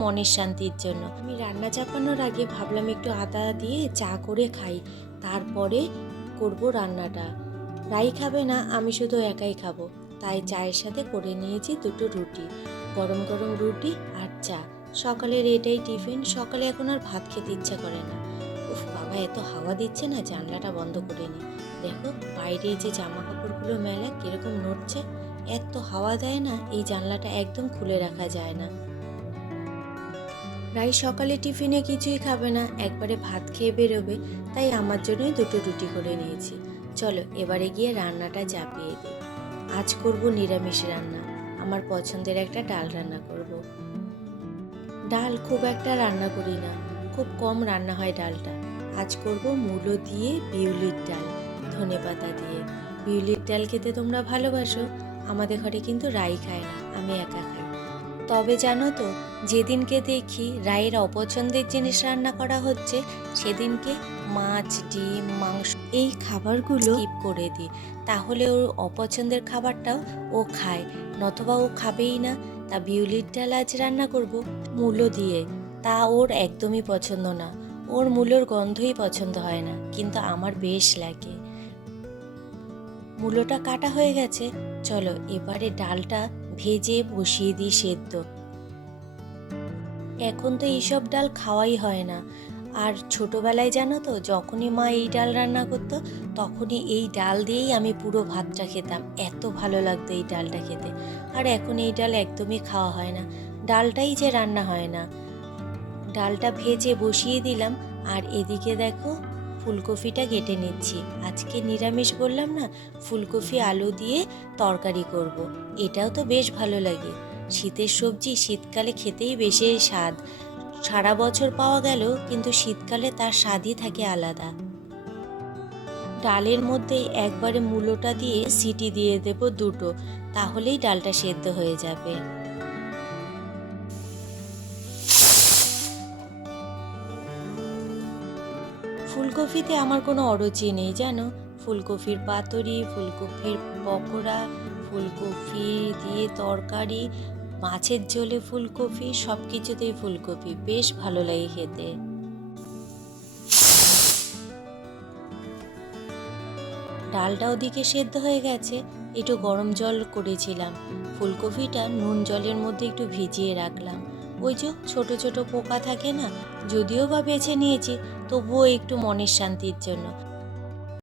মনের শান্তির জন্য। আমি রান্না চাপানোর আগে ভাবলাম একটু আদা দিয়ে চা করে খাই, তারপরে করব রান্নাটা। রাই খাবে না, আমি শুধু একাই খাবো, তাই চায়ের সাথে করে নিয়েছি দুটো রুটি, গরম গরম রুটি আর চা। সকালের এটাই টিফিন। সকালে এখন আর ভাত খেতে ইচ্ছা করে না। উফ বাবা, এত হাওয়া দিচ্ছে না, জানলাটা বন্ধ করে নি। দেখো বাইরে যে জামা কাপড়গুলো মেলা কিরকম নড়ছে, এত হাওয়া দেয় না, এই জানলাটা একদম খুলে রাখা যায় না। রাই সকালে টিফিনে কিছুই খাবে না, একবারে ভাত খেয়ে বেরোবে, তাই আমার জন্যই দুটো রুটি করে নিয়েছি। চলো এবারে গিয়ে রান্নাটা চাপিয়ে দিই। আজ করব নিরামিষ রান্না। আমার পছন্দের একটা ডাল রান্না করব। ডাল খুব একটা রান্না করি না, খুব কম রান্না হয় ডালটা। আজ করব মূলো দিয়ে বিউলির ডাল, ধনেপাতা দিয়ে। বিউলির ডাল খেতে তোমরা ভালোবাসো, আমাদের ঘরে কিন্তু রাই খায় না, আমি একা খাই। তবে জানো তো, যেদিনকে দেখি রায়ের অপছন্দের জিনিস রান্না করা হচ্ছে, সেদিনকে মাছ, ডিম, মাংস এই খাবারগুলো স্কিপ করে দিই। তাহলে ওর অপছন্দের খাবারটাও ও খায়, নতবা ও খাবেই না। তা বিউলির ডাল আজ রান্না করব মূলো দিয়ে। তা ওর একদমই পছন্দ না, ওর মূলোর গন্ধই পছন্দ হয় না, কিন্তু আমার বেশ লাগে। মূলোটা কাটা হয়ে গেছে, চলো এবারে ডালটা ভেজে বসিয়ে দিই সেদ্ধ। এখন তো এইসব ডাল খাওয়াই হয় না। আর ছোটবেলায় জানো তো, যখনই মা এই ডাল রান্না করতো, তখনই এই ডাল দিয়েই আমি পুরো ভাতটা খেতাম, এত ভালো লাগতো এই ডালটা খেতে। আর এখন এই ডাল একদমই খাওয়া হয় না, ডালটাই যে রান্না হয় না। ডালটা ভেজে বসিয়ে দিলাম, আর এদিকে দেখো ফুলকপিটা কেটে নিচ্ছি। আজকে নিরামিষ বললাম না, ফুলকপি আলু দিয়ে তরকারি করব। এটাও তো বেশ ভালো লাগে। শীতের সবজি শীতকালে খেতেই বেশি স্বাদ। সারা বছর পাওয়া গেল, কিন্তু শীতকালে তার স্বাদই থাকে আলাদা। ডালের মধ্যেই একবারে মূলোটা দিয়ে সিটি দিয়ে দেব দুটো, তাহলেই ডালটা সেদ্ধ হয়ে যাবে। ফুলকপিতে আমার কোনো অরুচি নেই জানো। ফুলকপির পাতুরি, ফুলকপির পকোড়া, ফুলকপি দিয়ে তরকারি, মাছের ঝোলে ফুলকপি, সব কিছুতেই ফুলকপি বেশ ভালো লাগে খেতে। ডালটা ওদিকে সেদ্ধ হয়ে গেছে, একটু গরম জল করেছিলাম, ফুলকপিটা নুন জলের মধ্যে একটু ভিজিয়ে রাখলাম। ওই যে ছোট ছোট পোকা থাকে না, যদিও বা বেছে নিয়েছি, তবুও একটু মনের শান্তির জন্য।